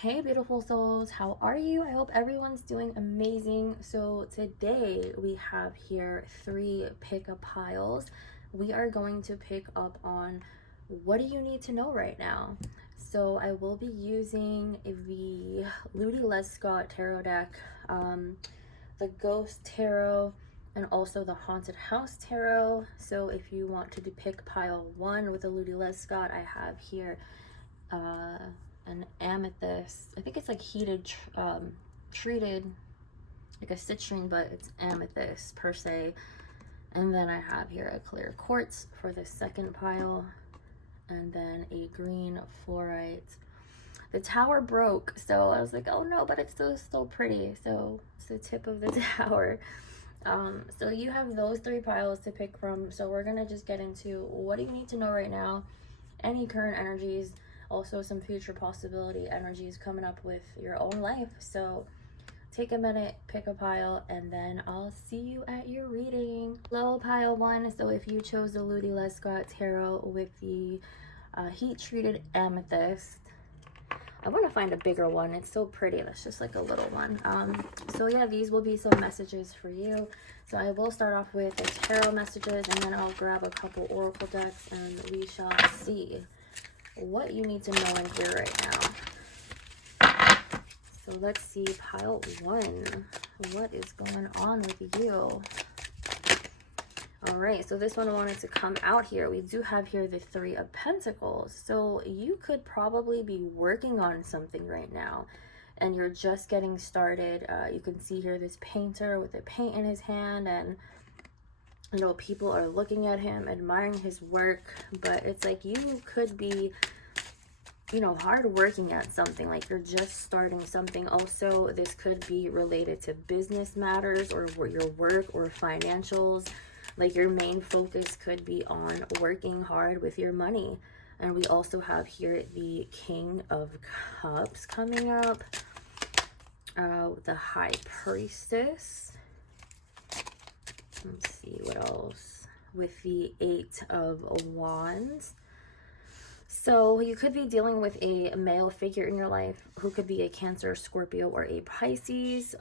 Hey beautiful souls, how are you? I hope everyone's doing amazing. So today we have here 3 pick-up piles. We are going to pick up on what do you need to know right now. So I will be using the Ludi Lescott Tarot deck, the Ghost Tarot, and also the Haunted House Tarot. So if you want to pick pile 1 with the Ludi Lescott, I have here an amethyst. I think it's like heated, treated, like a citrine, but it's amethyst per se. And then I have here a clear quartz for the second pile, and then a green fluorite. The tower broke, so I was like, oh no, but it's still pretty. So it's the tip of the tower. So you have those 3 piles to pick from. So we're gonna just get into what do you need to know right now, any current energies, also some future possibility energies coming up with your own life. So take a minute, pick a pile, and then I'll see you at your reading. Hello, pile 1. So if you chose the Ludi Lescott Tarot with the heat treated amethyst, I want to find a bigger one. It's so pretty. That's just like a little one. So yeah, these will be some messages for you. So I will start off with the tarot messages, and then I'll grab a couple oracle decks, and we shall see what you need to know in here right now. So let's see, pile 1. What is going on with you? All right, so this one wanted to come out here. We do have here the 3 of Pentacles. So you could probably be working on something right now, and you're just getting started. You can see here this painter with the paint in his hand, and you know, people are looking at him, admiring his work, but it's like you could be, you know, hard working at something, like you're just starting something. Also, this could be related to business matters or your work or financials. Like your main focus could be on working hard with your money. And we also have here the King of Cups coming up, the High Priestess. Let's see what else, with the 8 of Wands. So you could be dealing with a male figure in your life who could be a Cancer, Scorpio, or a Pisces.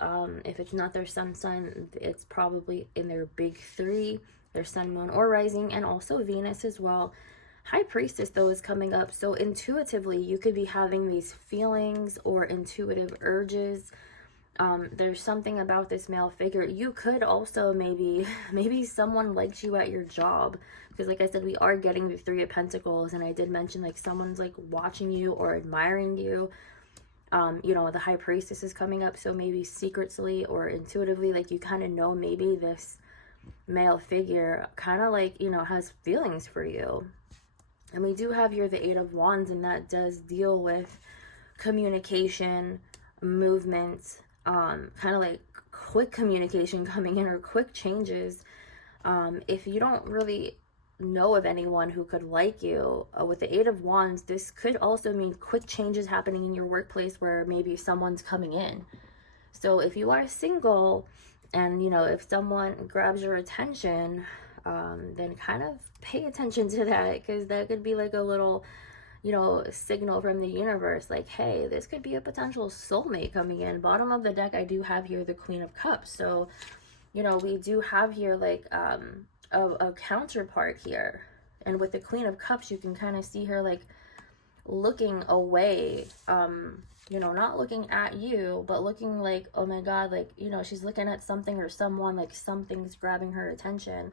If it's not their sun sign, it's probably in their big 3, their sun, moon, or rising, and also Venus as well. High Priestess, though, is coming up. So intuitively, you could be having these feelings or intuitive urges. There's something about this male figure. You could also maybe someone likes you at your job, because like I said, we are getting the 3 of Pentacles, and I did mention like someone's like watching you or admiring you. You know, the High Priestess is coming up, so maybe secretly or intuitively, like you kind of know maybe this male figure kind of like, you know, has feelings for you. And we do have here the 8 of Wands, and that does deal with communication, movement, kind of like quick communication coming in or quick changes. If you don't really know of anyone who could like you, with the 8 of Wands, this could also mean quick changes happening in your workplace where maybe someone's coming in. So if you are single and, you know, if someone grabs your attention, then kind of pay attention to that, because that could be like a little, you know, signal from the universe, like, hey, this could be a potential soulmate coming in. Bottom of the deck, I do have here the Queen of Cups. So, you know, we do have here like a counterpart here. And with the Queen of Cups, you can kind of see her like looking away, you know, not looking at you, but looking like, oh my God, like, you know, she's looking at something or someone, like something's grabbing her attention.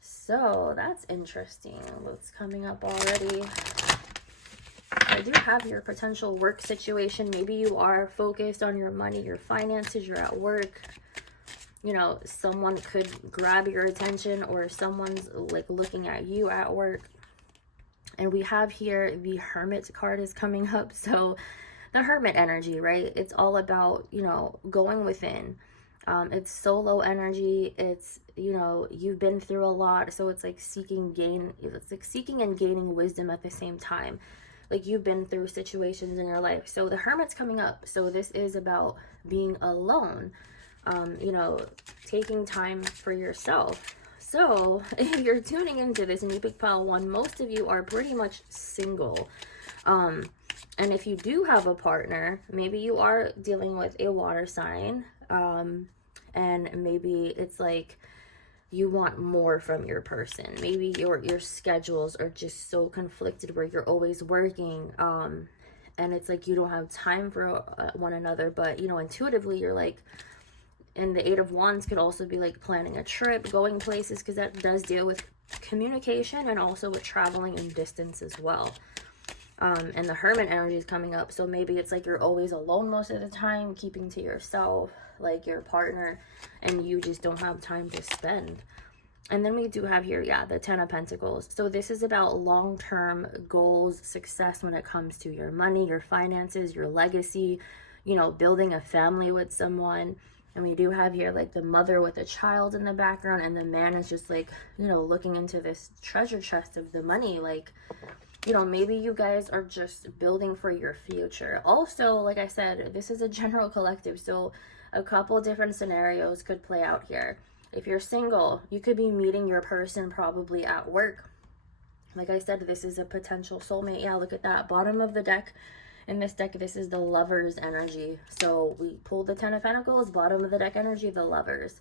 So that's interesting. What's coming up already? I do have your potential work situation. Maybe you are focused on your money, your finances, you're at work. You know, someone could grab your attention, or someone's like looking at you at work. And we have here the Hermit card is coming up. So the Hermit energy, right? It's all about, you know, going within. It's solo energy. It's, you know, you've been through a lot. So it's like it's like seeking and gaining wisdom at the same time. Like you've been through situations in your life. So the Hermit's coming up. So this is about being alone, you know, taking time for yourself. So if you're tuning into this and you pick pile 1, most of you are pretty much single. And if you do have a partner, maybe you are dealing with a water sign, and maybe it's like you want more from your person. Maybe your schedules are just so conflicted where you're always working, and it's like you don't have time for one another. But, you know, intuitively, you're like, and the Eight of Wands could also be like planning a trip, going places, because that does deal with communication and also with traveling and distance as well. And the Hermit energy is coming up, so maybe it's like you're always alone most of the time, keeping to yourself, like your partner, and you just don't have time to spend. And then we do have here, yeah, the Ten of Pentacles. So this is about long-term goals, success when it comes to your money, your finances, your legacy, you know, building a family with someone. And we do have here like the mother with a child in the background, and the man is just like, you know, looking into this treasure chest of the money. Like, you know, maybe you guys are just building for your future. Also, like I said, this is a general collective, so a couple different scenarios could play out here. If you're single, you could be meeting your person probably at work. Like I said, this is a potential soulmate. Yeah, look at that. Bottom of the deck. In this deck, this is the Lovers energy. So we pulled the Ten of Pentacles, bottom of the deck energy, the Lovers.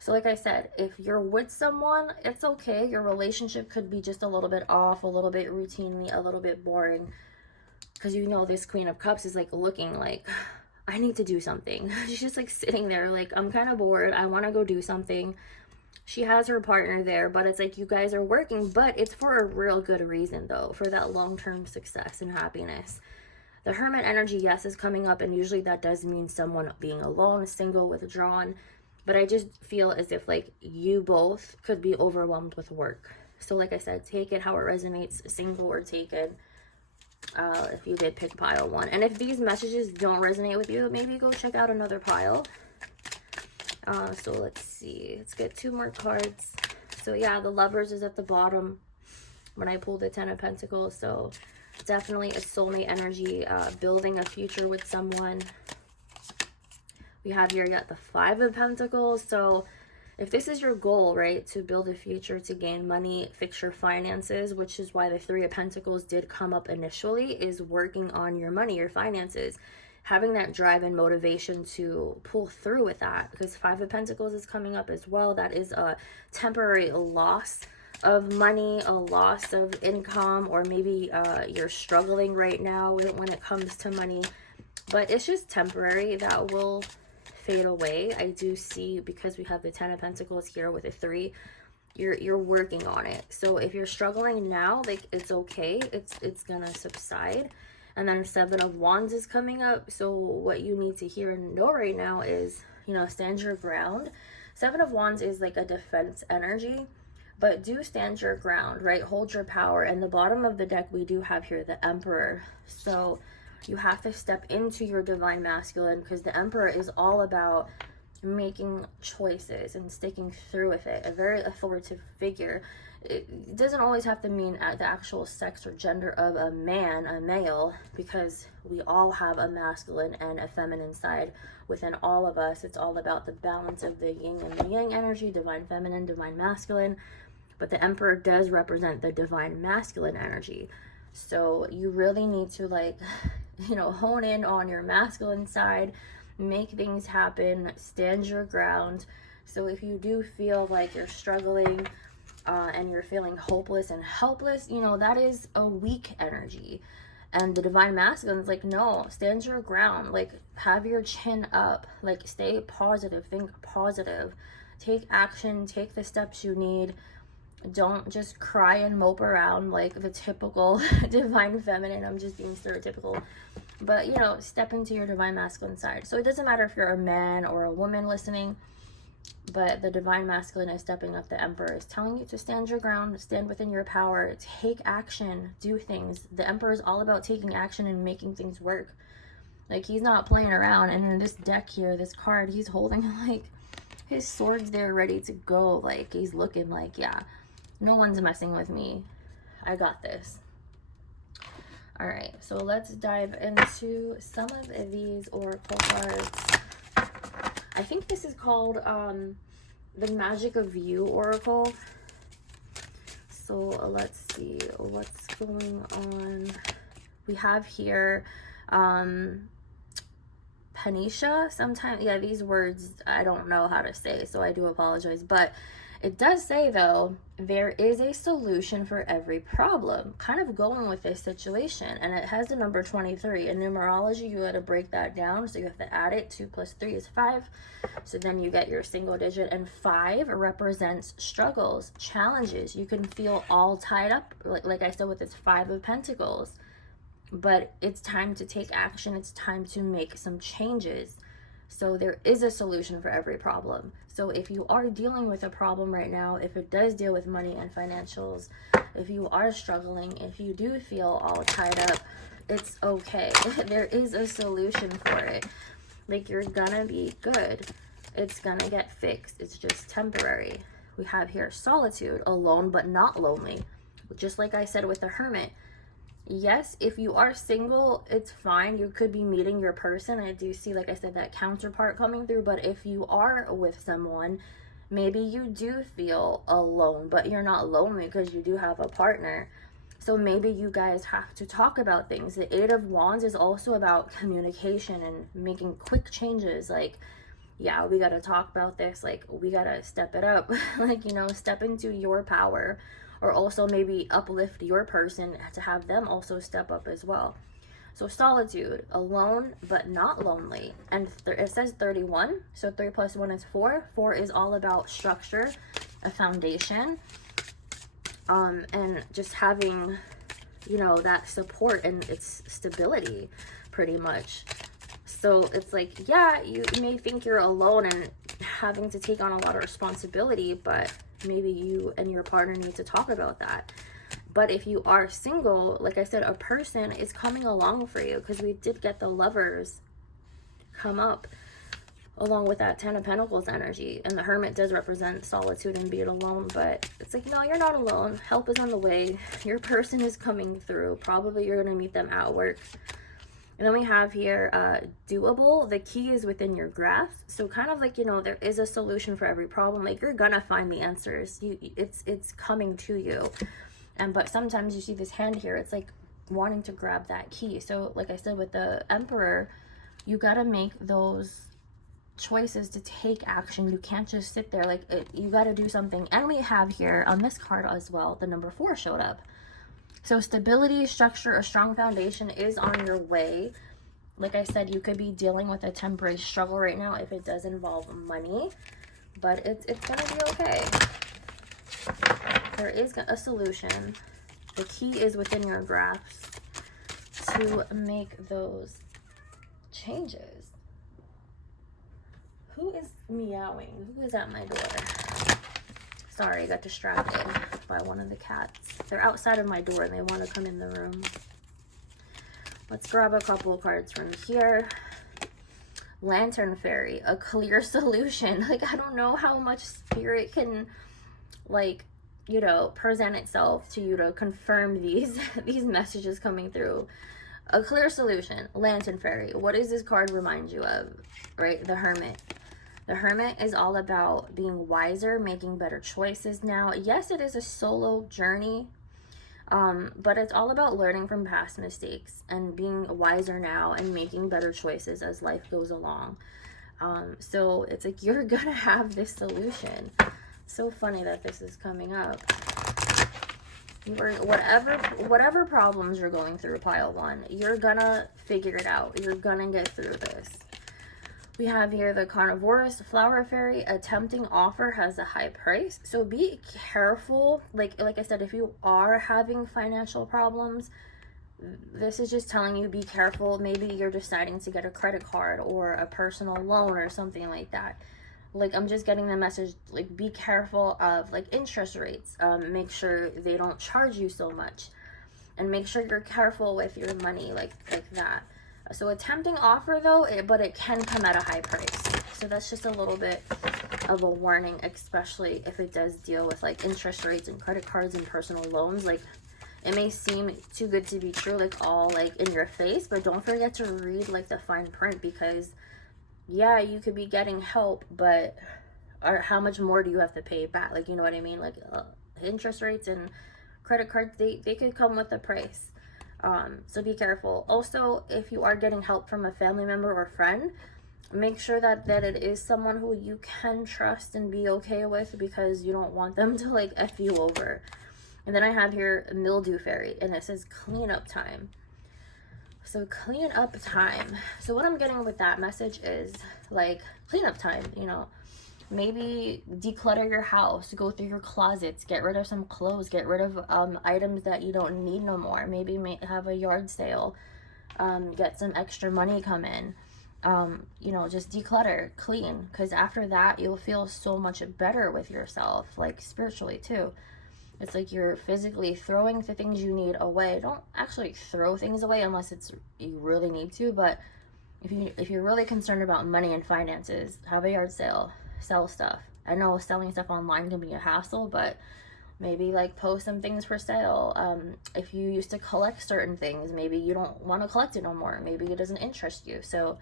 So like I said, if you're with someone, it's okay. Your relationship could be just a little bit off, a little bit routinely, a little bit boring. Because you know this Queen of Cups is like looking like, I need to do something. She's just like sitting there like, I'm kind of bored. I want to go do something. She has her partner there, but it's like you guys are working, but it's for a real good reason though, for that long-term success and happiness. The Hermit energy, yes, is coming up, and usually that does mean someone being alone, single, withdrawn. But I just feel as if like you both could be overwhelmed with work. So like I said, take it how it resonates, single or taken. If you did pick pile one. And if these messages don't resonate with you, maybe go check out another pile. So let's see. Let's get two more cards. So yeah, the Lovers is at the bottom when I pulled the Ten of Pentacles. So definitely a soulmate energy, building a future with someone. We have here yet the Five of Pentacles. So if this is your goal, right, to build a future, to gain money, fix your finances, which is why the Three of Pentacles did come up initially, is working on your money, your finances, having that drive and motivation to pull through with that, because Five of Pentacles is coming up as well. That is a temporary loss of money, a loss of income, or maybe you're struggling right now when it comes to money, but it's just temporary. That will fade away. I do see, because we have the Ten of Pentacles here with a 3, you're working on it. So if you're struggling now, like, it's okay, it's gonna subside. And then Seven of Wands is coming up. So what you need to hear and know right now is, you know, stand your ground. Seven of Wands is like a defense energy, but do stand your ground, right? Hold your power. And the bottom of the deck, we do have here the Emperor. So you have to step into your divine masculine, because the Emperor is all about making choices and sticking through with it. A very authoritative figure. It doesn't always have to mean the actual sex or gender of a man, a male, because we all have a masculine and a feminine side within all of us. It's all about the balance of the yin and the yang energy, divine feminine, divine masculine. But the Emperor does represent the divine masculine energy. So you really need to, like, you know, hone in on your masculine side, make things happen, stand your ground. So if you do feel like you're struggling and you're feeling hopeless and helpless, you know, that is a weak energy. And the divine masculine is like, no, stand your ground, like, have your chin up, like, stay positive, think positive, take action, take the steps you need. Don't just cry and mope around like the typical divine feminine. I'm just being stereotypical. But, you know, step into your divine masculine side. So it doesn't matter if you're a man or a woman listening, but the divine masculine is stepping up. The Emperor is telling you to stand your ground, stand within your power, take action, do things. The Emperor is all about taking action and making things work. Like, he's not playing around. And in this deck here, this card, he's holding like his sword's there ready to go. Like, he's looking like, yeah, no one's messing with me. I got this. All right, so let's dive into some of these oracle cards. I think this is called the Magic of You Oracle. So let's see what's going on. We have here Panisha. Sometimes, yeah, these words I don't know how to say, so I do apologize. But it does say, though, there is a solution for every problem. Kind of going with this situation. And it has the number 23. In numerology, you got to break that down. So you have to add it. 2 plus 3 is 5. So then you get your single digit. And 5 represents struggles, challenges. You can feel all tied up, like I said, with this 5 of Pentacles. But it's time to take action. It's time to make some changes. So there is a solution for every problem. So if you are dealing with a problem right now, if it does deal with money and financials, if you are struggling, if you do feel all tied up, it's okay. There is a solution for it. Like, you're gonna be good. It's gonna get fixed. It's just temporary. We have here solitude, alone but not lonely. Just like I said with the Hermit. Yes, if you are single, it's fine. You could be meeting your person. I do see, like I said, that counterpart coming through. But if you are with someone, maybe you do feel alone, but you're not lonely because you do have a partner. So maybe you guys have to talk about things. The 8 of Wands is also about communication and making quick changes. Like, yeah, we got to talk about this. Like, we got to step it up. Like, you know, step into your power. Or also maybe uplift your person to have them also step up as well. So solitude, alone but not lonely. And it says 31. So 3 plus 1 is 4. 4 is all about structure, a foundation, and just having, you know, that support and its stability pretty much. So it's like, yeah, you may think you're alone and having to take on a lot of responsibility, but maybe you and your partner need to talk about that. But if you are single, like I said, a person is coming along for you, because we did get the Lovers come up along with that 10 of Pentacles energy. And the Hermit does represent solitude and being alone, but it's like, no, you're not alone. Help is on the way. Your person is coming through. Probably you're going to meet them at work. And then we have here, doable. The key is within your grasp. So kind of like, you know, there is a solution for every problem. Like, you're gonna find the answers. It's coming to you. But sometimes you see this hand here, it's like wanting to grab that key. So like I said, with the Emperor, you gotta make those choices to take action. You can't just sit there. Like, you gotta do something. And we have here on this card as well, the number 4 showed up. So stability, structure, a strong foundation is on your way. Like I said, you could be dealing with a temporary struggle right now if it does involve money, but it's going to be okay. There is a solution. The key is within your grasp to make those changes. Who is meowing? Who is at my door? Sorry, I got distracted by one of the cats. They're outside of my door and they want to come in the room. Let's grab a couple of cards from here. Lantern Fairy, a clear solution. Like, I don't know how much spirit can, like, you know, present itself to you to confirm these messages coming through. A clear solution. Lantern Fairy. What does this card remind you of? Right? The Hermit. The Hermit is all about being wiser, making better choices now. Yes, it is a solo journey, but it's all about learning from past mistakes and being wiser now and making better choices as life goes along. So it's like, you're gonna have this solution. So funny that this is coming up. Whatever problems you're going through, pile 1, you're gonna figure it out. You're gonna get through this. We have here the Carnivorous Flower Fairy. A tempting offer has a high price. So be careful. Like I said, if you are having financial problems, this is just telling you be careful. Maybe you're deciding to get a credit card or a personal loan or something like that. Like, I'm just getting the message, like, be careful of, like, interest rates. Make sure they don't charge you so much. And make sure you're careful with your money, like that. So a tempting offer, though, but it can come at a high price. So that's just a little bit of a warning, especially if it does deal with, like, interest rates and credit cards and personal loans. Like, it may seem too good to be true, like, all, like, in your face. But don't forget to read, like, the fine print, because, yeah, you could be getting help, but how much more do you have to pay back? Like, you know what I mean? Like, interest rates and credit cards, they could come with a price. So be careful. Also, if you are getting help from a family member or friend, make sure that it is someone who you can trust and be okay with, because you don't want them to like F you over. And then I have here Mildew Fairy, and it says cleanup time. So clean up time. So what I'm getting with that message is like cleanup time, you know. Maybe declutter your house, go through your closets, get rid of some clothes, get rid of items that you don't need no more. Maybe have a yard sale, get some extra money come in. You know, just declutter, clean, because after that you'll feel so much better with yourself, like spiritually too. It's like you're physically throwing the things you need away. Don't actually throw things away unless you really need to, but if you're really concerned about money and finances, have a yard sale, sell stuff. I know selling stuff online can be a hassle, but maybe like post some things for sale. If you used to collect certain things, maybe you don't want to collect it no more. Maybe it doesn't interest you. So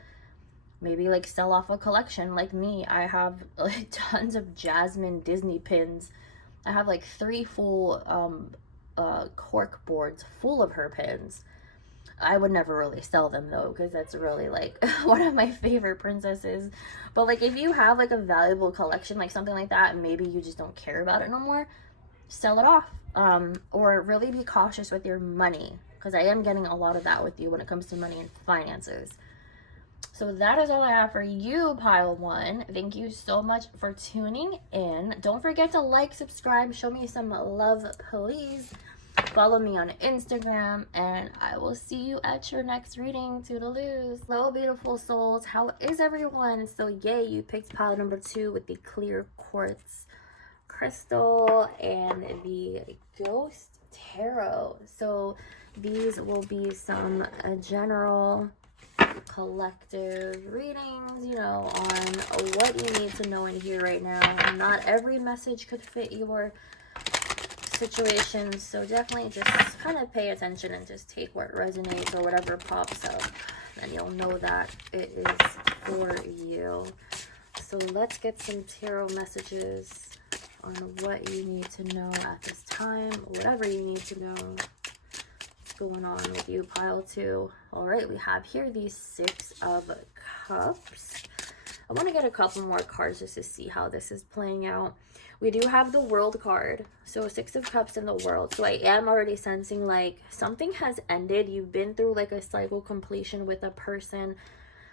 maybe like sell off a collection. Like me, I have like tons of Jasmine Disney pins. I have like 3 full cork boards full of her pins. I would never really sell them though, because that's really like one of my favorite princesses. But like if you have like a valuable collection, like something like that, and maybe you just don't care about it no more, sell it off. Or really be cautious with your money, because I am getting a lot of that with you when it comes to money and finances. So that is all I have for you, pile 1. Thank you so much for tuning in. Don't forget to like, subscribe, show me some love, please. Follow me on Instagram, and I will see you at your next reading. Toodaloos. Hello, beautiful souls. How is everyone? So yay, you picked pile number 2 with the clear quartz crystal and the ghost tarot. So these will be some general collective readings, you know, on what you need to know in here right now. Not every message could fit your situation, so definitely just kind of pay attention and just take what resonates or whatever pops up, and you'll know that it is for you. So let's get some tarot messages on what you need to know at this time, whatever you need to know. Going on with you, pile 2. All right, we have here the 6 of Cups. I want to get a couple more cards just to see how this is playing out. We do have the World card, so 6 of Cups in the World. So I am already sensing like something has ended. You've been through like a cycle completion with a person.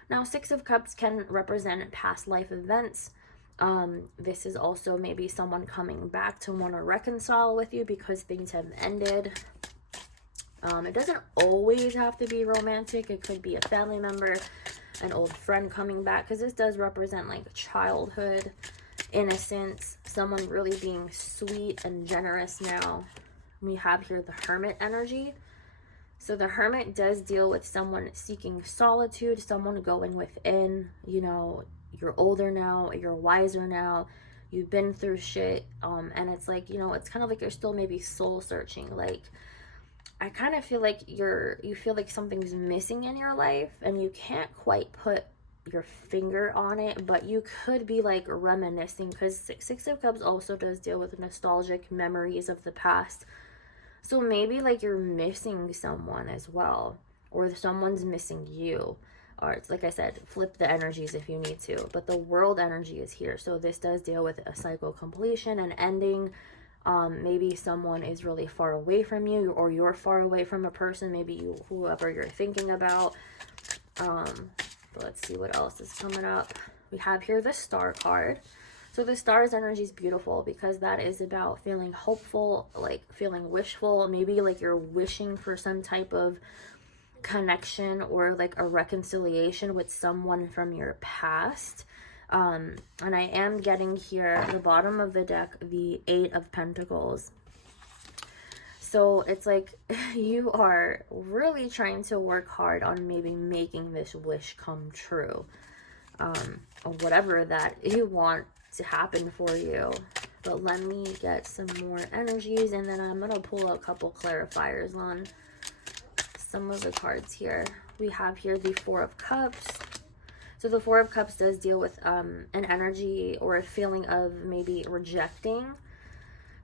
Now 6 of Cups can represent past life events. This is also maybe someone coming back to want to reconcile with you because things have ended. It doesn't always have to be romantic. It could be a family member, an old friend coming back, because this does represent like childhood, innocence, someone really being sweet and generous now. We have here the Hermit energy. So the Hermit does deal with someone seeking solitude, someone going within. You know, you're older now, you're wiser now, you've been through shit, and it's like, you know, it's kind of like you're still maybe soul searching. Like, I kind of feel like you feel like something's missing in your life and you can't quite put your finger on it, but you could be like reminiscing, because 6 of Cups also does deal with nostalgic memories of the past. So maybe like you're missing someone as well, or someone's missing you. Or it's like I said, flip the energies if you need to, but the World energy is here. So this does deal with a cycle completion and ending. Maybe someone is really far away from you, or you're far away from a person, maybe whoever you're thinking about. But let's see what else is coming up. We have here the Star card. So the Star's energy is beautiful because that is about feeling hopeful, like feeling wishful. Maybe like you're wishing for some type of connection or like a reconciliation with someone from your past. And I am getting here at the bottom of the deck the 8 of Pentacles. So it's like you are really trying to work hard on maybe making this wish come true, or whatever that you want to happen for you. But let me get some more energies, and then I'm gonna pull a couple clarifiers on some of the cards here. We have here the 4 of Cups. So the 4 of Cups does deal with an energy or a feeling of maybe rejecting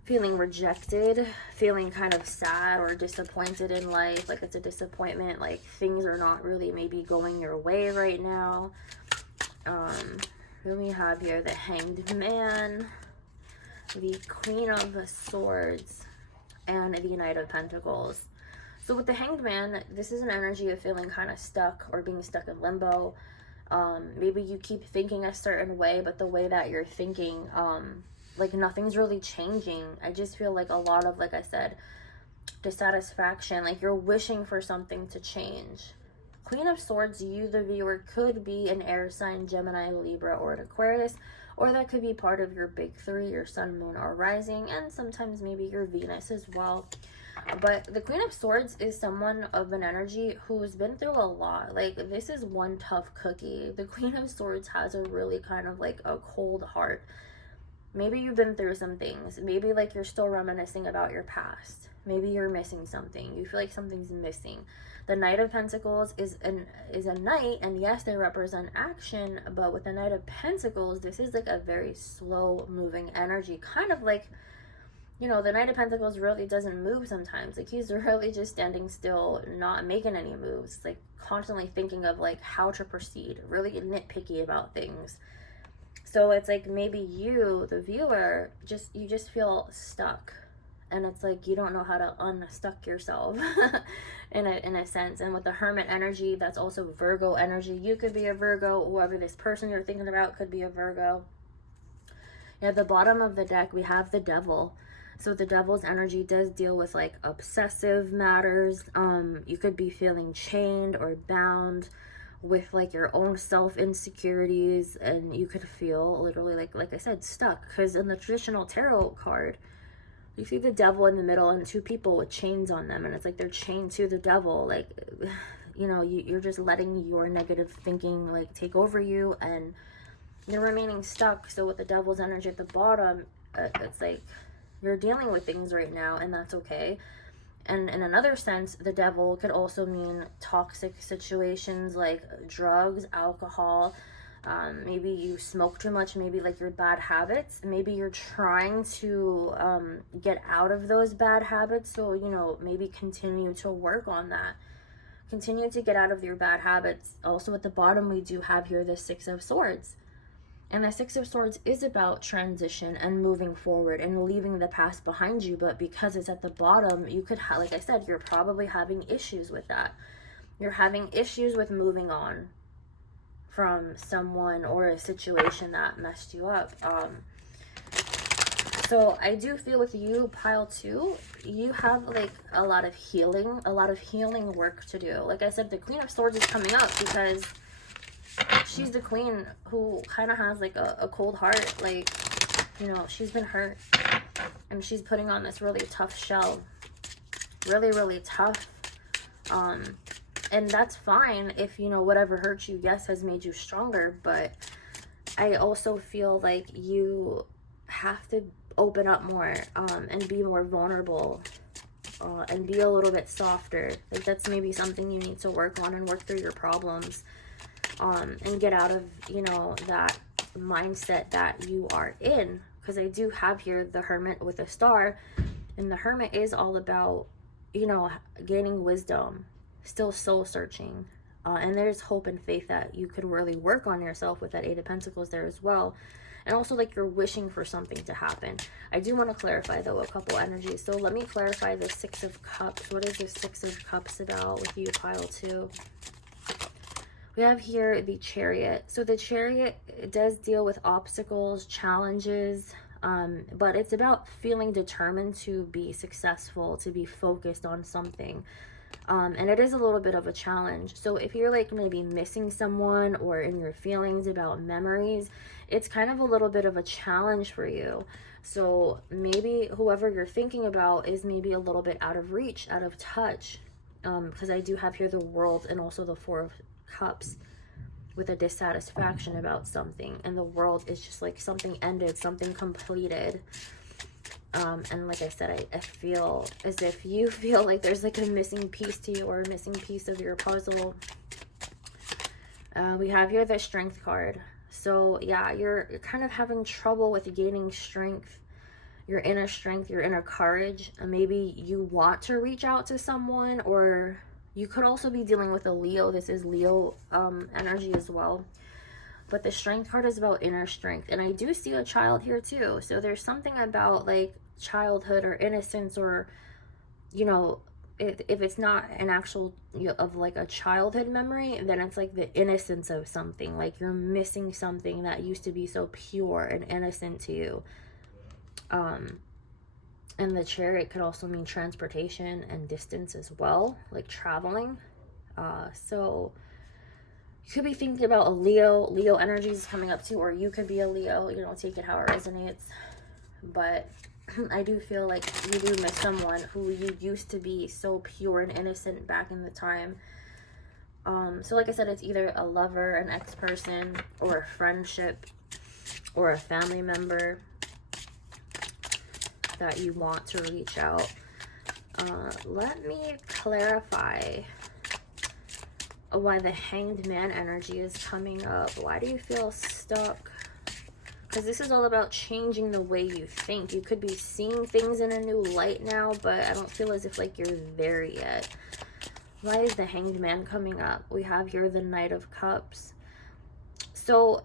feeling rejected, feeling kind of sad or disappointed in life, like it's a disappointment, like things are not really maybe going your way right now. Then we have here the Hanged Man, the Queen of Swords, and the Knight of Pentacles. So with the Hanged Man, this is an energy of feeling kind of stuck or being stuck in limbo. Maybe you keep thinking a certain way, but the way that you're thinking, like nothing's really changing. I just feel like a lot of, like I said, dissatisfaction, like you're wishing for something to change. Queen of Swords, you, the viewer, could be an air sign, Gemini, Libra, or an Aquarius, or that could be part of your big three, your sun, moon, or rising, and sometimes maybe your Venus as well. But the Queen of Swords is someone of an energy who's been through a lot. Like, this is one tough cookie. The Queen of Swords has a really kind of like a cold heart. Maybe you've been through some things. Maybe like you're still reminiscing about your past. Maybe you're missing something. You feel like something's missing. The Knight of Pentacles is a knight, and yes, they represent action, but with the Knight of Pentacles, this is like a very slow moving energy, kind of like, you know, the Knight of Pentacles really doesn't move sometimes. Like, he's really just standing still, not making any moves, like constantly thinking of like how to proceed, really nitpicky about things. So it's like maybe you, the viewer, you just feel stuck. And it's like you don't know how to unstuck yourself in a sense. And with the Hermit energy, that's also Virgo energy. You could be a Virgo. Whoever this person you're thinking about could be a Virgo. At the bottom of the deck, we have the Devil. So the Devil's energy does deal with like obsessive matters. You could be feeling chained or bound with like your own self insecurities, and you could feel literally like I said, stuck. Because in the traditional tarot card, you see the Devil in the middle and two people with chains on them, and it's like they're chained to the Devil. Like, you know, you're just letting your negative thinking like take over you, and you're remaining stuck. So with the Devil's energy at the bottom, it's like you're dealing with things right now, and that's okay. And in another sense, the Devil could also mean toxic situations like drugs, alcohol. Maybe you smoke too much, maybe like your bad habits. Maybe you're trying to get out of those bad habits. So, you know, maybe continue to work on that. Continue to get out of your bad habits. Also at the bottom, we do have here the Six of Swords. And the Six of Swords is about transition and moving forward and leaving the past behind you. But because it's at the bottom, you could have, like I said, you're probably having issues with that. You're having issues with moving on from someone or a situation that messed you up. So I do feel with you, pile 2, you have like a lot of healing work to do. Like I said, the Queen of Swords is coming up because she's the queen who kind of has like a cold heart. Like, you know, she's been hurt and she's putting on this really tough shell. Really, really tough. And that's fine if, you know, whatever hurt you, yes, has made you stronger. But I also feel like you have to open up more and be more vulnerable and be a little bit softer. Like, that's maybe something you need to work on and work through your problems and get out of, you know, that mindset that you are in. Because I do have here the Hermit with a star. And the Hermit is all about, you know, gaining wisdom. Still soul searching, and there's hope and faith that you could really work on yourself with that Eight of Pentacles there as well. And also like you're wishing for something to happen. I do want to clarify though a couple energies. So let me clarify the Six of Cups. What is the Six of Cups about with you, pile 2? We have here the Chariot. So the Chariot does deal with obstacles, challenges, but it's about feeling determined to be successful, to be focused on something. And it is a little bit of a challenge. So if you're like maybe missing someone or in your feelings about memories, it's kind of a little bit of a challenge for you. So maybe whoever you're thinking about is maybe a little bit out of reach, out of touch. Because I do have here the World and also the Four of Cups with a dissatisfaction about something. And the World is just like something ended, something completed. And like I said, I feel as if you feel like there's like a missing piece to you or a missing piece of your puzzle. We have here the Strength card. So yeah, you're kind of having trouble with gaining strength. your inner strength, your inner courage. And maybe you want to reach out to someone, or you could also be dealing with a Leo. This is Leo energy as well. But the strength card is about inner strength. And I do see a child here too. So there's something about like childhood or innocence, or, you know, if it's not an actual of like a childhood memory, then it's like the innocence of something. Like you're missing something that used to be so pure and innocent to you. And the Chariot could also mean transportation and distance as well, like traveling. So you could be thinking about a Leo energy is coming up too, or you could be a Leo, you know, take it how it resonates. But I do feel like you do miss someone who you used to be so pure and innocent back in the time. So like I said, it's either a lover, an ex-person, or a friendship, or a family member that you want to reach out. Let me clarify why the Hanged Man energy is coming up. Why do you feel stuck? Because this is all about changing the way you think. You could be seeing things in a new light now, but I don't feel as if like you're there yet. Why is the Hanged Man coming up? We have here the Knight of Cups. So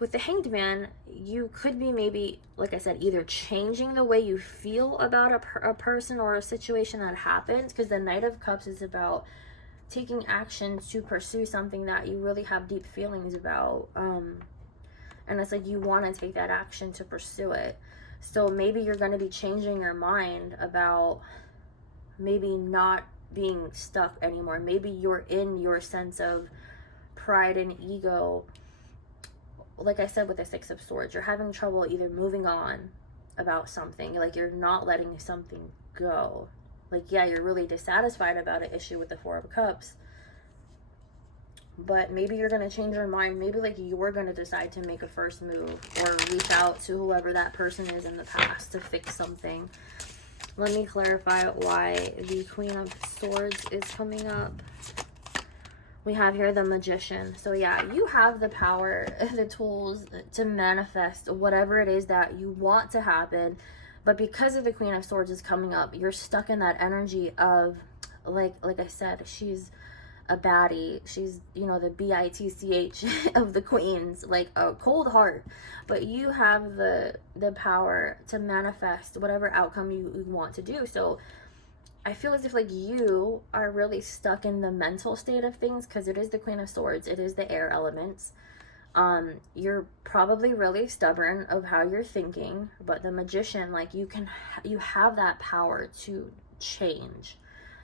with the Hanged Man, you could be maybe, like I said, either changing the way you feel about a person or a situation that happened, because the Knight of Cups is about taking action to pursue something that you really have deep feelings about. And it's like you want to take that action to pursue it. So maybe you're going to be changing your mind about maybe not being stuck anymore. Maybe you're in your sense of pride and ego. Like I said with the Six of Swords, you're having trouble either moving on about something. Like you're not letting something go. Like, yeah, you're really dissatisfied about an issue with the Four of Cups. But maybe you're going to change your mind. Maybe like you're going to decide to make a first move or reach out to whoever that person is in the past to fix something. Let me clarify why the Queen of Swords is coming up. We have here the Magician. So yeah, you have the power, the tools to manifest whatever it is that you want to happen. But because of the Queen of Swords is coming up, you're stuck in that energy of, like I said, she's a baddie. She's, you know, the bitch of the queens, like a cold heart. But you have the power to manifest whatever outcome you want to do. So I feel as if like you are really stuck in the mental state of things, because it is the Queen of Swords. It is the air elements. You're probably really stubborn of how you're thinking, but the Magician, like you have that power to change,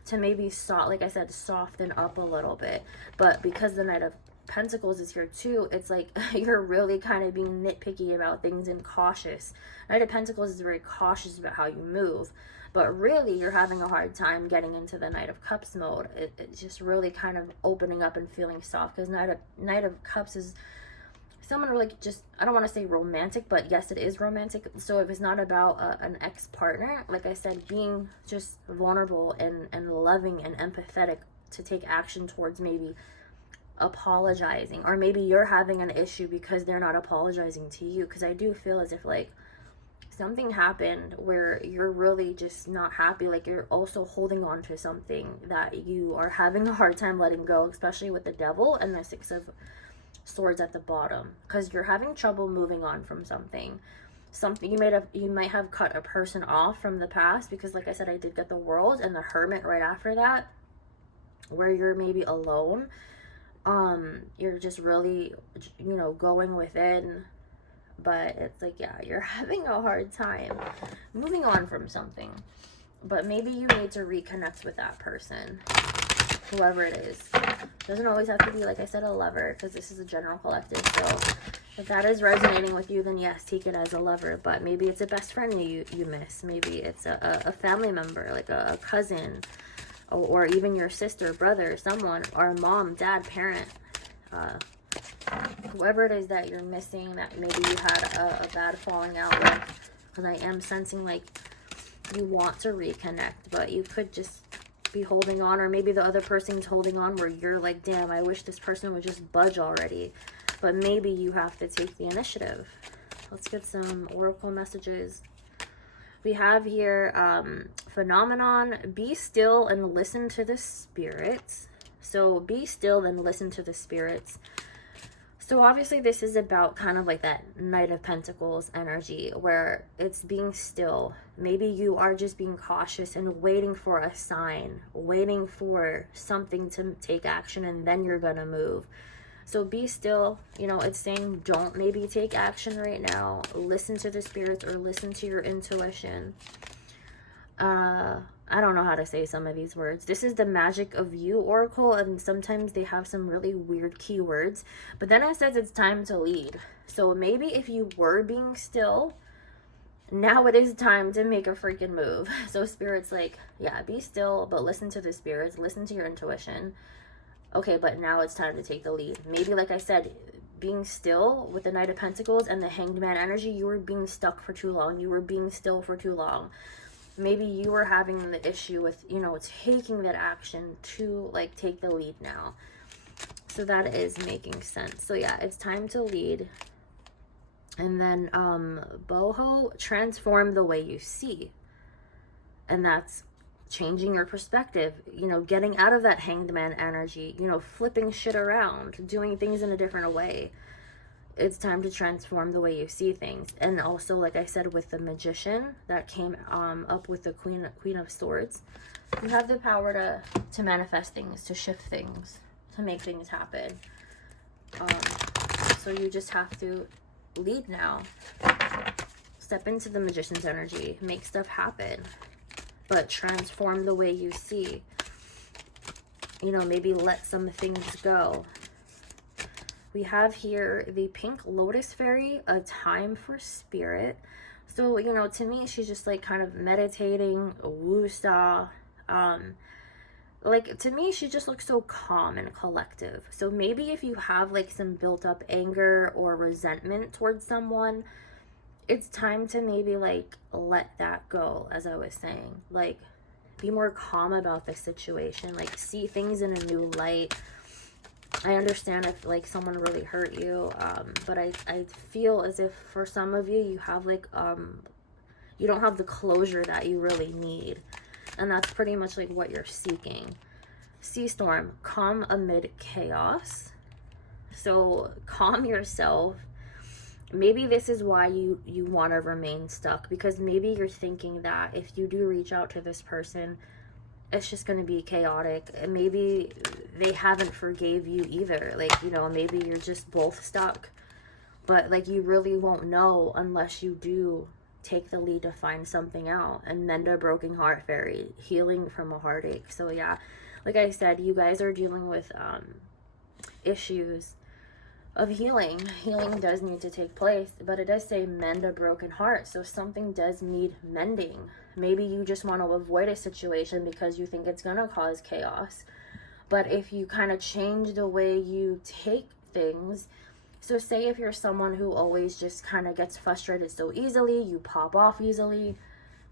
to maybe like I said, soften up a little bit. But because the Knight of Pentacles is here too, it's like you're really kind of being nitpicky about things and cautious. Knight of Pentacles is very cautious about how you move, but really you're having a hard time getting into the Knight of Cups mode. It's just really kind of opening up and feeling soft, because Knight of Cups is someone really just, I don't want to say romantic, but yes, it is romantic. So if it's not about an ex-partner, like I said, being just vulnerable and loving and empathetic to take action towards maybe apologizing, or maybe you're having an issue because they're not apologizing to you. Because I do feel as if like something happened where you're really just not happy. Like you're also holding on to something that you are having a hard time letting go, especially with the Devil and the Six of Swords at the bottom, because you're having trouble moving on from something you might have cut a person off from the past, because like I said, I did get the World and the Hermit right after that, where you're maybe alone. You're just really, you know, going within, but it's like, yeah, you're having a hard time moving on from something. But maybe you need to reconnect with that person, whoever it is. Doesn't always have to be, like I said, a lover, because this is a general collective. So if that is resonating with you, then yes, take it as a lover. But maybe it's a best friend you miss. Maybe it's a family member, like a cousin, or even your sister, brother, someone, or a mom, dad, parent, whoever it is that you're missing, that maybe you had a bad falling out with. Because I am sensing like you want to reconnect, but you could just be holding on, or maybe the other person's holding on where you're like, damn, I wish this person would just budge already. But maybe you have to take the initiative. Let's get some oracle messages We have here phenomenon, be still and listen to the spirits. So be still and listen to the spirits. So obviously this is about kind of like that Knight of Pentacles energy where it's being still. Maybe you are just being cautious and waiting for a sign, waiting for something to take action, and then you're going to move. So be still. You know, it's saying don't maybe take action right now. Listen to the spirits or listen to your intuition. I don't know how to say some of these words. This is the Magic of You Oracle, and sometimes they have some really weird keywords. But then it says it's time to lead. So maybe if you were being still, now it is time to make a freaking move. So Spirit's like, yeah, be still, but listen to the spirits. Listen to your intuition. Okay, but now it's time to take the lead. Maybe, like I said, being still with the Knight of Pentacles and the Hanged Man energy, you were being stuck for too long. You were being still for too long. Maybe you were having the issue with, you know, taking that action to, like, take the lead now. So that is making sense. So, yeah, it's time to lead. And then, boho, transform the way you see. And that's changing your perspective, you know, getting out of that Hanged Man energy, you know, flipping shit around, doing things in a different way. It's time to transform the way you see things. And also, like I said, with the Magician that came up with the Queen of Swords, you have the power to manifest things, to shift things, to make things happen. So you just have to lead now. Step into the Magician's energy, make stuff happen, but transform the way you see. You know, maybe let some things go. We have here the Pink Lotus Fairy, a time for spirit. So, you know, to me, she's just like kind of meditating, woo-saw. Like, to me, she just looks so calm and collective. So maybe if you have like some built up anger or resentment towards someone, it's time to maybe like let that go, as I was saying. Like, be more calm about the situation. Like, see things in a new light. I understand if like someone really hurt you, but I feel as if for some of you, you have like, you don't have the closure that you really need. And that's pretty much like what you're seeking. Sea Storm, calm amid chaos. So calm yourself. Maybe this is why you want to remain stuck, because maybe you're thinking that if you do reach out to this person, it's just going to be chaotic. And maybe they haven't forgave you either. Like, you know, maybe you're just both stuck. But, like, you really won't know unless you do take the lead to find something out. And mend a broken heart, fairy. Healing from a heartache. So, yeah, like I said, you guys are dealing with issues of healing. Healing does need to take place, but it does say mend a broken heart. So something does need mending. Maybe you just want to avoid a situation because you think it's going to cause chaos. But if you kind of change the way you take things, so say if you're someone who always just kind of gets frustrated so easily, you pop off easily,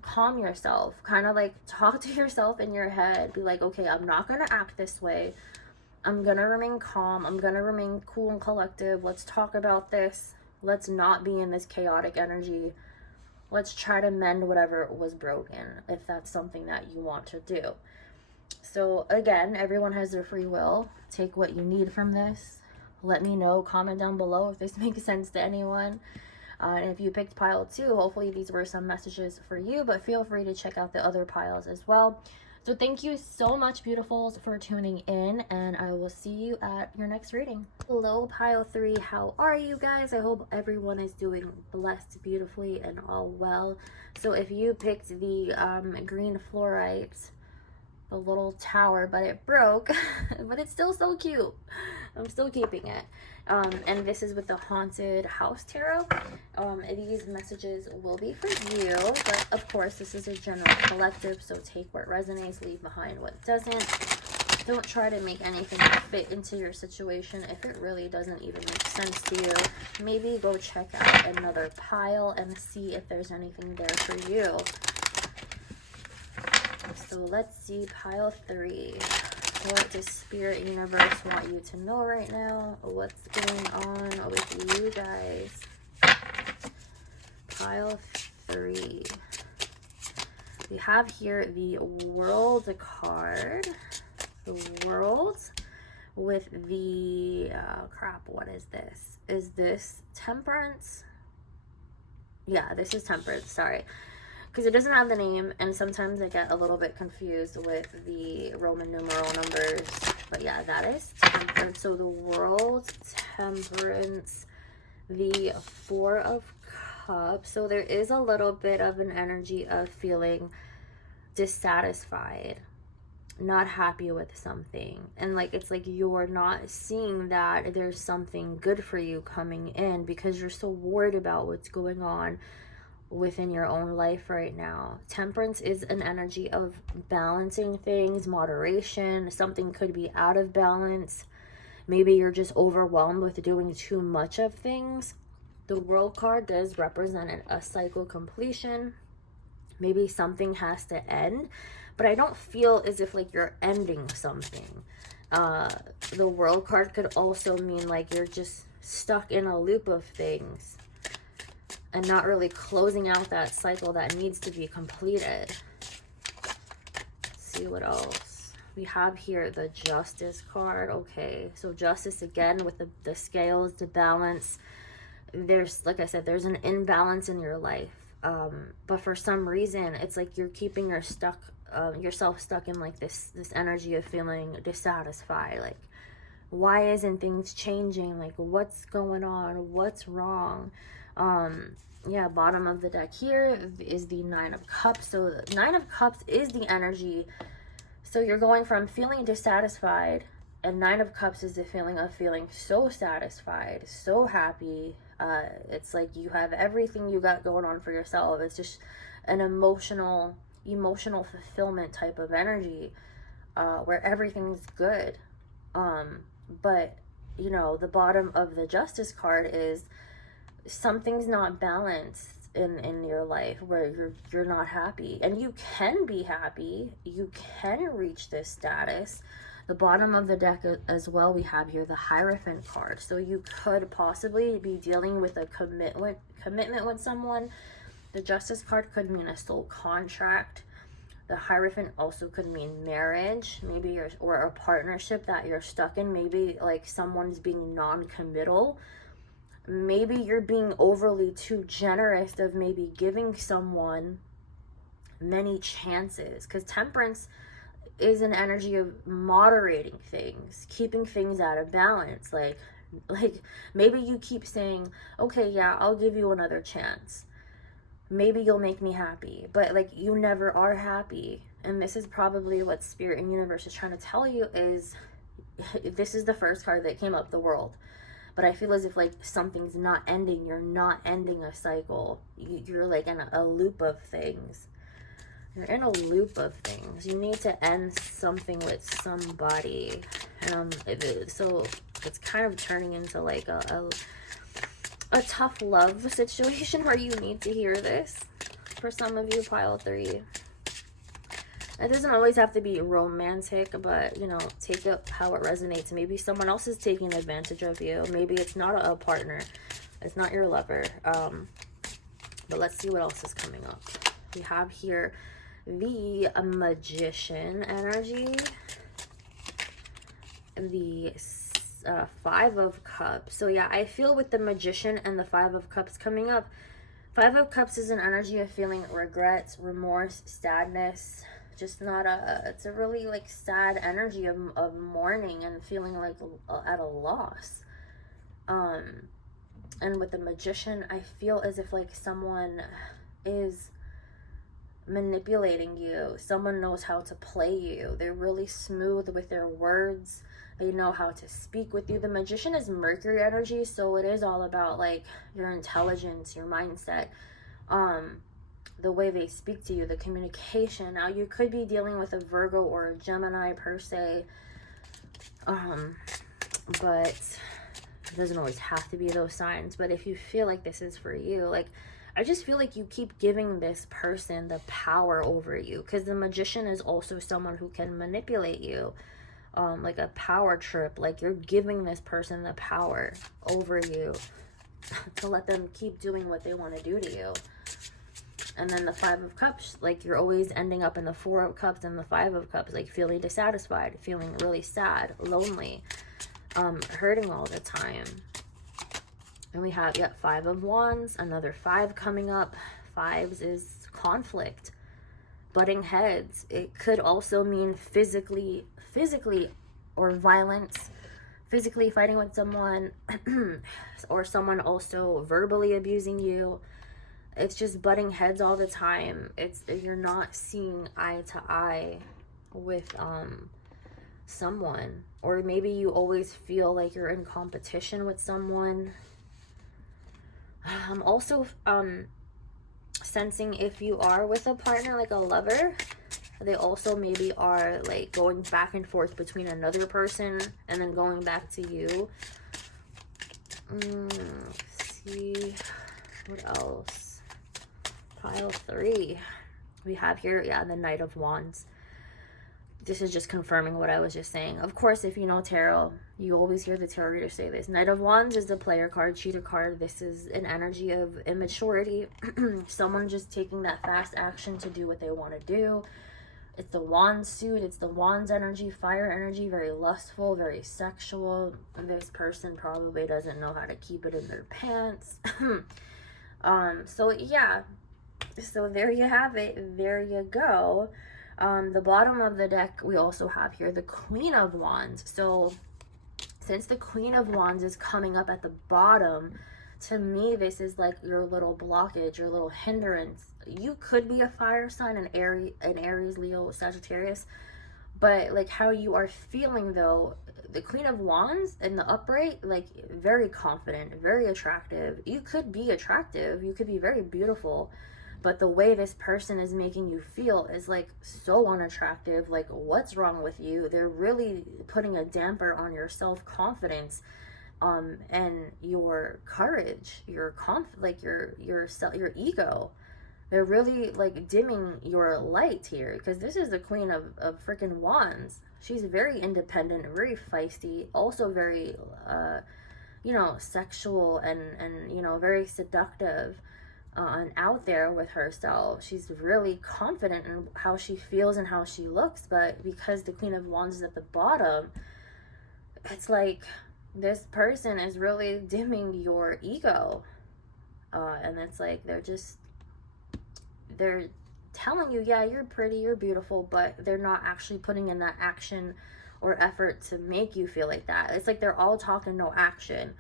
calm yourself. Kind of like talk to yourself in your head. Be like, okay, I'm not going to act this way. I'm going to remain calm. I'm going to remain cool and collective. Let's talk about this. Let's not be in this chaotic energy. Let's try to mend whatever was broken, if that's something that you want to do. So again, everyone has their free will. Take what you need from this. Let me know. Comment down below if this makes sense to anyone. And if you picked pile 2, hopefully these were some messages for you. But feel free to check out the other piles as well. So thank you so much, beautifuls, for tuning in, and I will see you at your next reading. Hello, pile 3. How are you guys? I hope everyone is doing blessed, beautifully, and all well. So if you picked the green fluorite, the little tower, but it broke, but it's still so cute. I'm still keeping it. And this is with the Haunted House Tarot. These messages will be for you, but of course this is a general collective, so take what resonates, leave behind what doesn't. Don't try to make anything fit into your situation if it really doesn't even make sense to you. Maybe go check out another pile and see if there's anything there for you. So let's see, pile 3. What does Spirit Universe want you to know right now? What's going on with you guys? Pile 3. have here the World card. The World with the, crap, what is this? Is this Temperance? Yeah, this is Temperance, sorry. Because it doesn't have the name, and sometimes I get a little bit confused with the Roman numeral numbers. But yeah, that is Temperance. So the World, Temperance, the Four of Cups. So there is a little bit of an energy of feeling dissatisfied, not happy with something, and like it's like you're not seeing that there's something good for you coming in because you're so worried about what's going on within your own life right now. Temperance is an energy of balancing things, moderation. Something could be out of balance. Maybe you're just overwhelmed with doing too much of things. The World card does represent a cycle completion. Maybe something has to end, but I don't feel as if like you're ending something. The World card could also mean like you're just stuck in a loop of things and not really closing out that cycle that needs to be completed. Let's see what else. We have here the Justice card. Okay, so Justice again with the scales, the balance. There's, like I said, there's an imbalance in your life. But for some reason, it's like you're keeping yourself stuck in like this energy of feeling dissatisfied. Like, why isn't things changing? Like, what's going on? What's wrong? Yeah, bottom of the deck here is the Nine of Cups. So the Nine of Cups is the energy. So you're going from feeling dissatisfied, and Nine of Cups is the feeling of feeling so satisfied, so happy. It's like you have everything you got going on for yourself. It's just an emotional fulfillment type of energy, where everything's good. But you know, the bottom of the Justice card is something's not balanced in your life, where you're not happy, and you can be happy. You can reach this status. The bottom of the deck as well, we have here the Hierophant card. So you could possibly be dealing with a commitment with someone. The Justice card could mean a soul contract. The Hierophant also could mean marriage, maybe, or a partnership that you're stuck in. Maybe like someone's being non-committal. Maybe you're being overly too generous of maybe giving someone many chances, because Temperance is an energy of moderating things, keeping things out of balance. Like maybe you keep saying, okay, yeah, I'll give you another chance. Maybe you'll make me happy, but like you never are happy. And this is probably what Spirit and Universe is trying to tell you is, this is the first card that came up, the World. But I feel as if like something's not ending. You're not ending a cycle. You're like in a loop of things. You're in a loop of things. You need to end something with somebody. So it's kind of turning into like a tough love situation where you need to hear this. For some of you, pile 3. It doesn't always have to be romantic, but, you know, take it how it resonates. Maybe someone else is taking advantage of you. Maybe it's not a partner. It's not your lover. But let's see what else is coming up. We have here the Magician energy. The Five of Cups. So yeah, I feel with the Magician and the Five of Cups coming up, Five of Cups is an energy of feeling regret, remorse, sadness. Just not it's a really like sad energy of mourning and feeling like at a loss. And with the Magician, I feel as if like someone is manipulating you. Someone knows how to play you. They're really smooth with their words. They know how to speak with you. The Magician is Mercury energy, so it is all about like your intelligence, your mindset, the way they speak to you, the communication. Now you could be dealing with a Virgo or a Gemini per se, but it doesn't always have to be those signs. But if you feel like this is for you, like I just feel like you keep giving this person the power over you, because the Magician is also someone who can manipulate you, like a power trip. Like you're giving this person the power over you to let them keep doing what they want to do to you. And then the Five of Cups, like you're always ending up in the Four of Cups and the Five of Cups, like feeling dissatisfied, feeling really sad, lonely, hurting all the time. And we have, yep, Five of Wands, another 5 coming up. Fives is conflict, butting heads. It could also mean physically or violence, physically fighting with someone, or someone also verbally abusing you. It's just butting heads all the time. You're not seeing eye to eye with someone, or maybe you always feel like you're in competition with someone. I'm also sensing if you are with a partner, like a lover, they also maybe are like going back and forth between another person and then going back to you. Let's see what else. Pile 3. We have here, yeah, the Knight of Wands. This is just confirming what I was just saying. Of course, if you know tarot, you always hear the tarot reader say this. Knight of Wands is the player card, cheater card. This is an energy of immaturity. Someone just taking that fast action to do what they want to do. It's the Wands suit. It's the Wands energy, fire energy, very lustful, very sexual. This person probably doesn't know how to keep it in their pants. So yeah. So there you have it. There you go. The bottom of the deck, we also have here the Queen of Wands. So since the Queen of Wands is coming up at the bottom, to me, this is like your little blockage, your little hindrance. You could be a fire sign, an Aries, Leo, Sagittarius, but like how you are feeling though, the Queen of Wands in the upright, like very confident, very attractive. You could be attractive. You could be very beautiful. But the way this person is making you feel is like so unattractive. Like, what's wrong with you? They're really putting a damper on your self-confidence, and your courage, your your ego. They're really like dimming your light here, because this is the Queen of freaking Wands. She's very independent, very feisty, also very, sexual and very seductive. And out there with herself. She's really confident in how she feels and how she looks, but because the Queen of Wands is at the bottom, it's like this person is really dimming your ego, and it's like they're telling you, yeah, you're pretty, you're beautiful, but they're not actually putting in that action or effort to make you feel like that. It's like they're all talk and no action.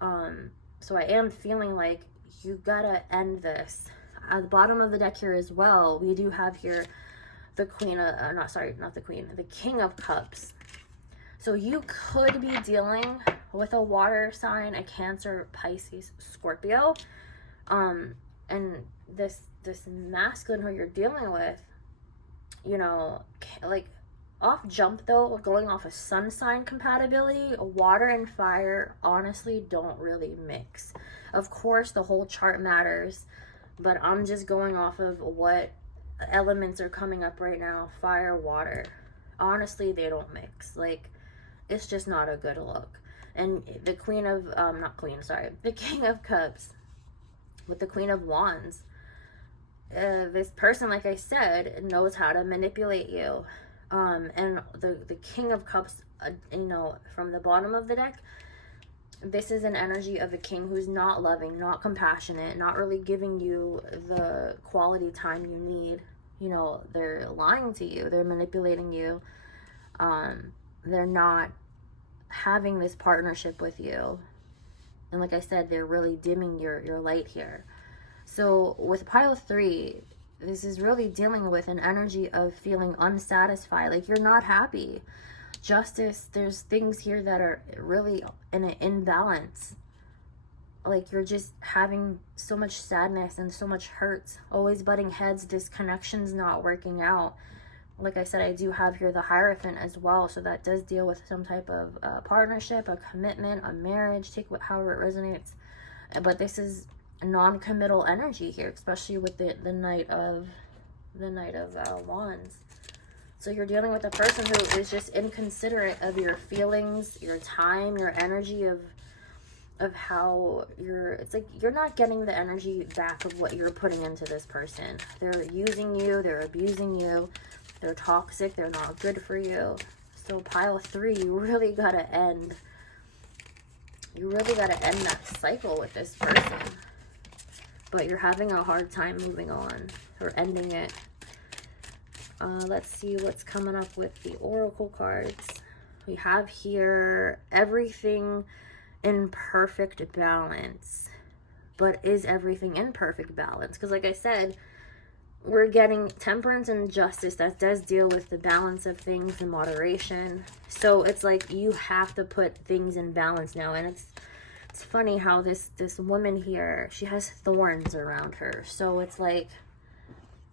So I am feeling like you gotta end this. At the bottom of the deck here as well, we do have here the Queen of, the King of Cups. So you could be dealing with a water sign, a Cancer, Pisces, Scorpio. And this masculine who you're dealing with, like off jump though, going off of sun sign compatibility, water and fire honestly don't really mix. Of course, the whole chart matters, but I'm just going off of what elements are coming up right now. Fire, water. Honestly, they don't mix. Like, it's just not a good look. And the the King of Cups with the Queen of Wands. This person, like I said, knows how to manipulate you. And the King of Cups, from the bottom of the deck, this is an energy of a king who's not loving, not compassionate, not really giving you the quality time you need. They're lying to you. They're manipulating you. They're not having this partnership with you. And like I said, they're really dimming your light here. So with pile 3, this is really dealing with an energy of feeling unsatisfied. Like you're not happy. Justice, there's things here that are really in an imbalance. Like you're just having so much sadness and so much hurt, always butting heads. This connection's not working out. Like I said, I do have here the Hierophant as well, so that does deal with some type of partnership, a commitment, a marriage, take however it resonates. But this is non-committal energy here, especially with the Knight of Wands. So you're dealing with a person who is just inconsiderate of your feelings, your time, your energy, of of how it's like you're not getting the energy back of what you're putting into this person. They're using you, they're abusing you, they're toxic, they're not good for you. So pile 3, you really gotta end. You really gotta end that cycle with this person. But you're having a hard time moving on or ending it. Let's see what's coming up with the oracle cards. We have here everything in perfect balance. But is everything in perfect balance? Because like I said, we're getting temperance and justice. That does deal with the balance of things and moderation. So it's like you have to put things in balance now. And it's funny how this woman here, she has thorns around her. So it's like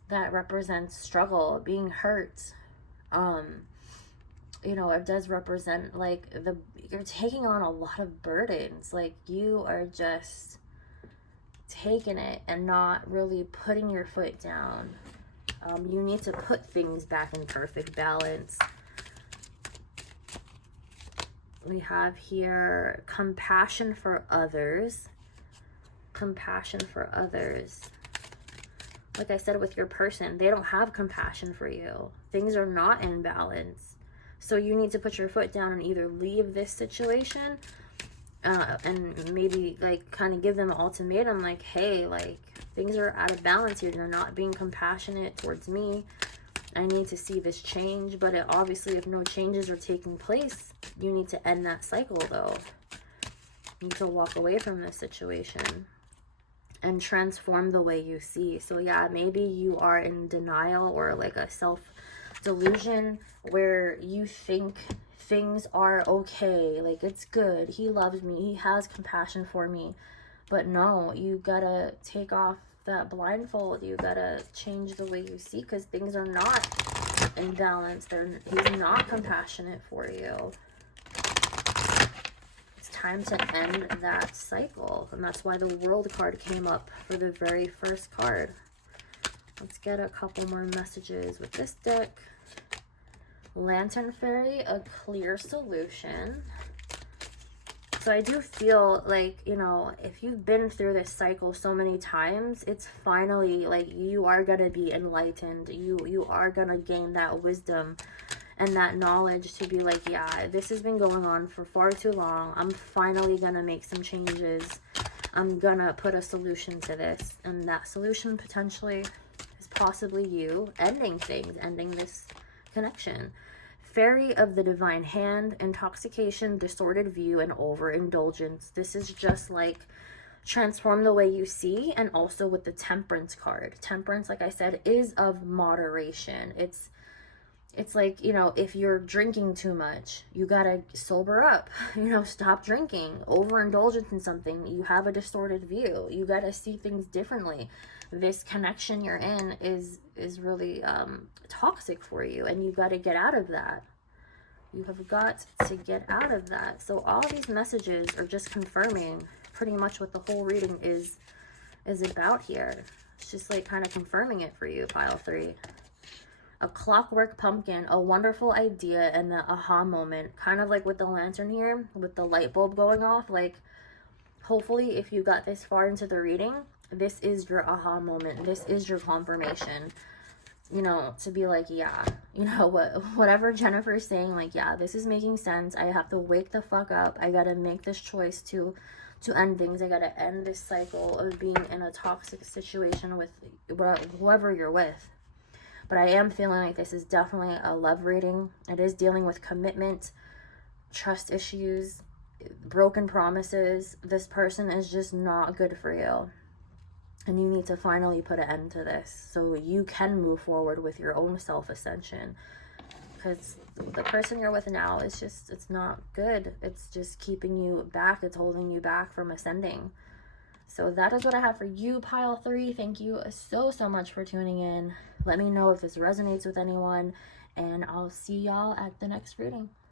that represents struggle, being hurt. You know, it does represent like you're taking on a lot of burdens. Like you are just taking it and not really putting your foot down. You need to put things back in perfect balance. We have here compassion for others. Compassion for others. Like I said, with your person, they don't have compassion for you. Things are not in balance. So you need to put your foot down and either leave this situation and maybe like kind of give them an ultimatum like, hey, like things are out of balance here. You're not being compassionate towards me. I need to see this change. But obviously if no changes are taking place, you need to end that cycle though. You need to walk away from this situation and transform the way you see. So yeah, maybe you are in denial or like a self-delusion where you think things are okay, like it's good, he loves me, he has compassion for me. But no, you gotta take off that blindfold. You gotta change the way you see, because things are not in balance. He's not compassionate for you. It's time to end that cycle. And that's why the World card came up for the very first card. Let's get a couple more messages with this deck. Lantern Fairy, a clear solution. So I do feel like, you know, if you've been through this cycle so many times, it's finally like you are going to be enlightened. You are going to gain that wisdom and that knowledge to be like, yeah, this has been going on for far too long. I'm finally going to make some changes. I'm going to put a solution to this. And that solution potentially is possibly you ending things, ending this connection. Fairy of the Divine Hand, intoxication, distorted view, and overindulgence. This is just like transform the way you see. And also with the Temperance card. Temperance, like I said, is of moderation. It's like, you know, if you're drinking too much, you gotta sober up. You know, stop drinking. Overindulgence in something, you have a distorted view. You gotta see things differently. This connection you're in is really toxic for you, and you got to get out of that. You have got to get out of that. So all these messages are just confirming pretty much what the whole reading is about here. It's just like kind of confirming it for you, pile 3. A clockwork pumpkin, a wonderful idea, and the aha moment, kind of like with the lantern here, with the light bulb going off. Like, hopefully if you got this far into the reading, this is your aha moment. This is your confirmation, you know, to be like, yeah, you know, whatever Jennifer's saying, like, yeah, this is making sense. I have to wake the fuck up. I gotta make this choice to end things. I gotta end this cycle of being in a toxic situation with whoever you're with. But I am feeling like this is definitely a love reading. It is dealing with commitment, trust issues, broken promises. This person is just not good for you. And you need to finally put an end to this so you can move forward with your own self-ascension. Because the person you're with now is just, it's not good. It's just keeping you back. It's holding you back from ascending. So that is what I have for you, pile 3. Thank you so much for tuning in. Let me know if this resonates with anyone, and I'll see y'all at the next reading.